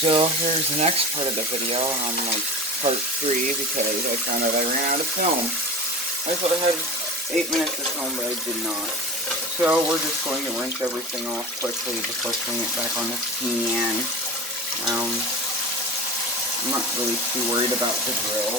So here's the next part of the video, like part 3, because I found out I ran out of film. I thought I had 8 minutes of film, but I did not. So we're just going to rinse everything off quickly before putting it back on the pan. I'm not really too worried about the grill.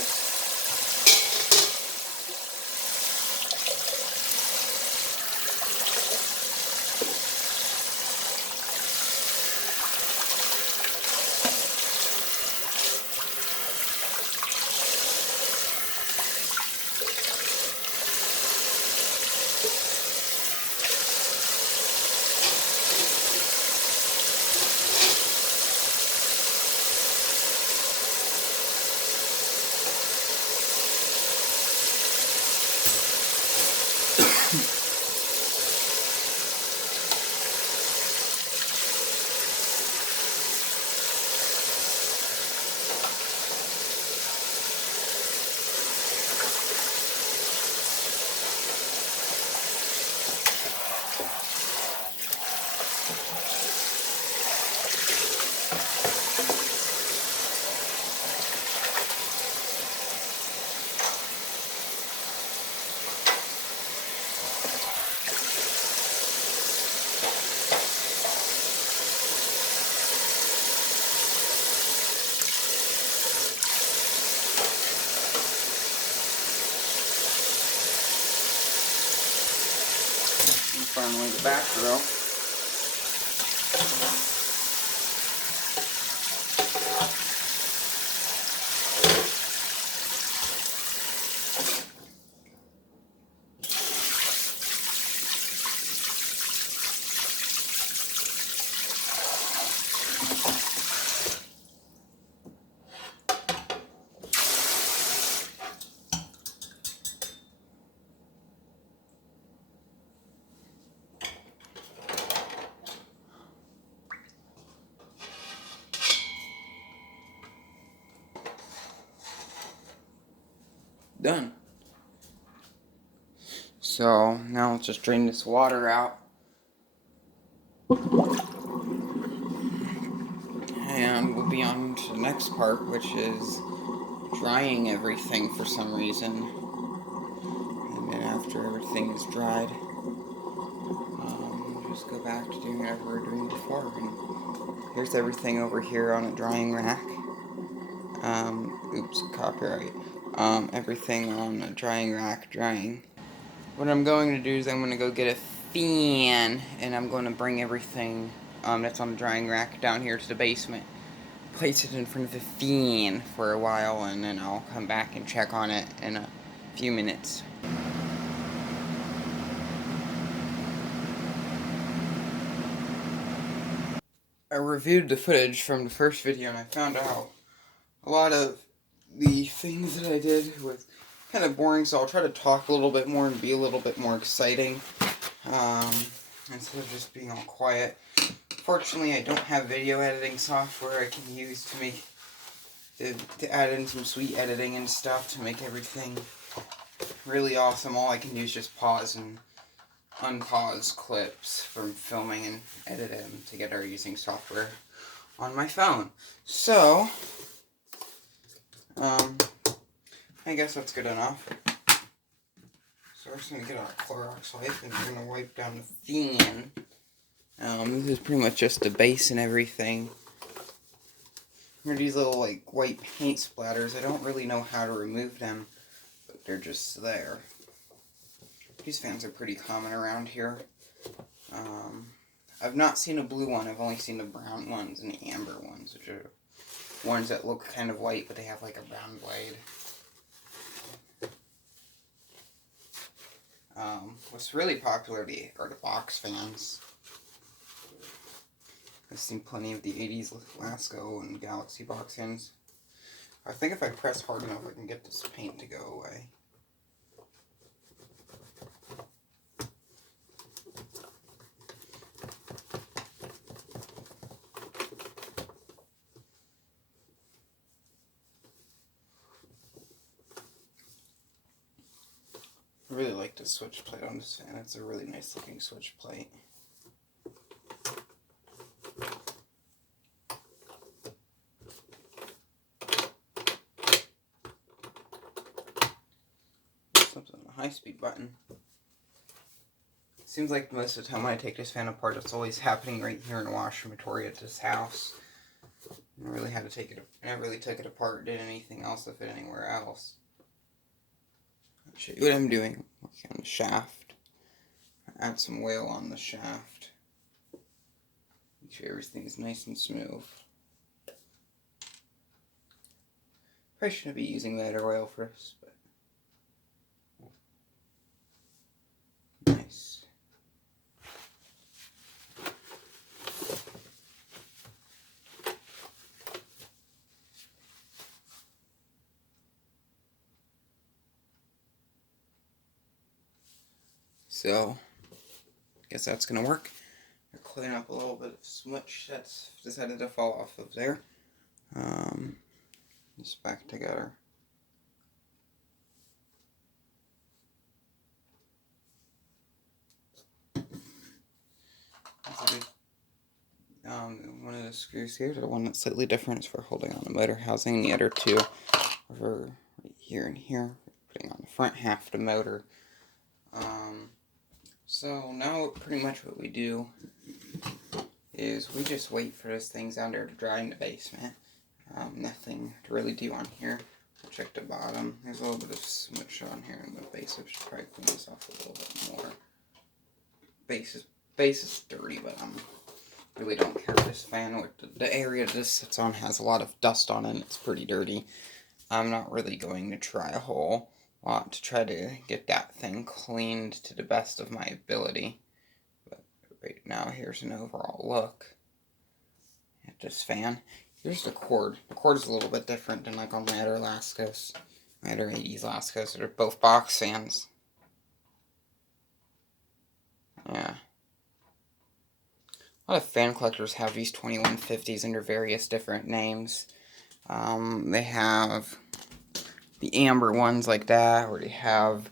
And finally the back grill. Done. So now let's just drain this water out. And we'll be on to the next part, which is drying everything for some reason. And then after everything is dried, just go back to doing whatever we were doing before. And here's everything over here on a drying rack. Oops, copyright. Everything on a drying rack drying. What I'm going to do is I'm going to go get a fan, and I'm going to bring everything that's on the drying rack down here to the basement. Place it in front of the fan for a while, and then I'll come back and check on it in a few minutes. I reviewed the footage from the first video, and I found out a lot of the things that I did was kind of boring, so I'll try to talk a little bit more and be a little bit more exciting, instead of just being all quiet. Fortunately, I don't have video editing software I can use to add in some sweet editing and stuff to make everything really awesome. All I can do is just pause and unpause clips from filming and edit them together using software on my phone. So, I guess that's good enough. So we're just going to get our Clorox wipe and we're going to wipe down the fan. This is pretty much just the base and everything. Here are these little, like, white paint splatters. I don't really know how to remove them, but they're just there. These fans are pretty common around here. I've not seen a blue one. I've only seen the brown ones and the amber ones, which are ones that look kind of white, but they have, like, a brown blade. What's really popular are the box fans. I've seen plenty of the 80s Lasko and Galaxy box fans. I think if I press hard enough, I can get this paint to go away. I really like the switch plate on this fan. It's a really nice looking switch plate. high-speed button. Seems like most of the time when I take this fan apart, it's always happening right here in the washroomatory at this house. I really had to take it. I never really took it apart, did anything else to fit anywhere else. I'll show you what I'm doing. Working on the shaft. Add some oil on the shaft. Make sure everything's nice and smooth. Probably shouldn't be using lighter oil for this, but nice. So, guess that's gonna work. I'll clean up a little bit of smudge that's decided to fall off of there. Just back together. One of the screws here, the one that's slightly different is for holding on the motor housing. The other two are for right here and here, putting on the front half of the motor. So now pretty much what we do is we just wait for those things under to dry in the basement. Nothing to really do on here. We'll check the bottom. There's a little bit of smudge on here in the base. I should probably clean this off a little bit more. Base is dirty, but really don't care. This fan, with the area this sits on, has a lot of dust on it. It's pretty dirty. I'm not really going to try a whole lot to try to get that thing cleaned to the best of my ability. But right now, here's an overall look at this fan. Here's the cord. The cord is a little bit different than like on my other Laskos. My other 80s Laskos. They're both box fans. Yeah. A lot of fan collectors have these 2150s under various different names. They have the amber ones like that, or they have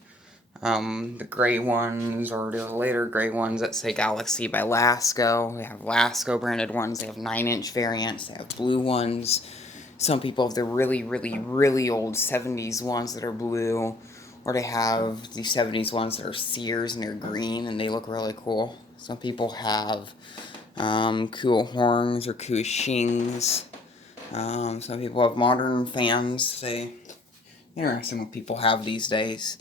the gray ones, or the later gray ones that say Galaxy by Lasko. They have Lasko branded ones. They have 9-inch variants. They have blue ones. Some people have the really, really, really old 70s ones that are blue, or they have the 70s ones that are Sears and they're green and they look really cool. Some people have Kuo Horns or Kuo Shings. Some people have modern fans. Interesting what people have these days.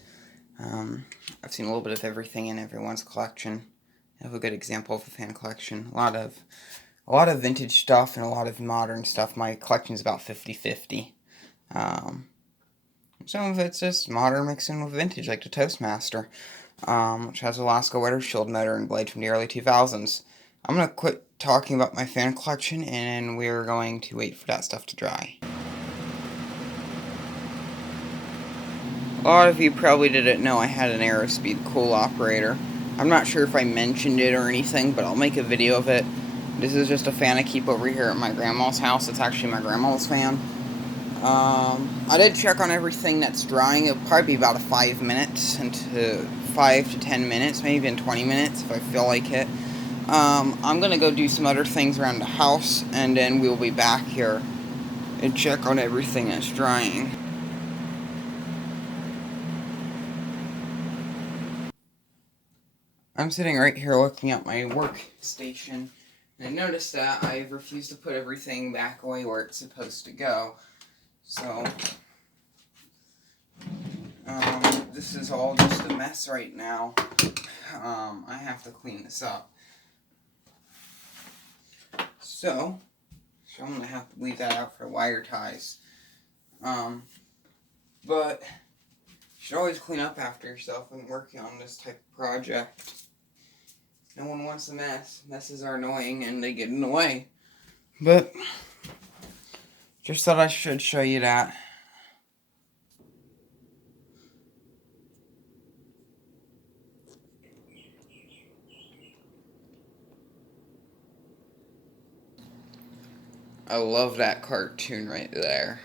I've seen a little bit of everything in everyone's collection. I have a good example of a fan collection. A lot of vintage stuff and a lot of modern stuff. My collection is about 50-50. Some of it's just modern mixed in with vintage, like the Toastmaster, which has a Lasko Weather Shield motor and blade from the early 2000s. I'm going to quit talking about my fan collection, and we're going to wait for that stuff to dry. A lot of you probably didn't know I had an Aerospeed cool operator. I'm not sure if I mentioned it or anything, but I'll make a video of it. This is just a fan I keep over here at my grandma's house. It's actually my grandma's fan. I did check on everything that's drying. It'll probably be about 5 minutes, into 5 to 10 minutes, maybe even 20 minutes if I feel like it. I'm gonna go do some other things around the house, and then we'll be back here and check on everything that's drying. I'm sitting right here looking at my workstation, and I noticed that I've refused to put everything back away where it's supposed to go. So, this is all just a mess right now. I have to clean this up. So I'm going to have to leave that out for wire ties. But you should always clean up after yourself when working on this type of project. No one wants a mess. Messes are annoying and they get in the way. But just thought I should show you that. I love that cartoon right there.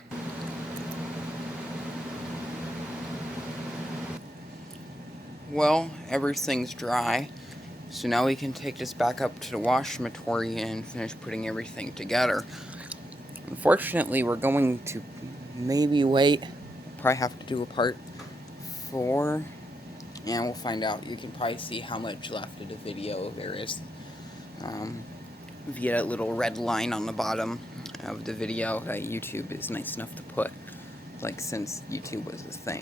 Well, everything's dry. So now we can take this back up to the washroomatory and finish putting everything together. Unfortunately, we're going to maybe wait. Probably have to do a part 4 and we'll find out. You can probably see how much left of the video there is via that little red line on the bottom of the video that YouTube is nice enough to put, like, since YouTube was a thing.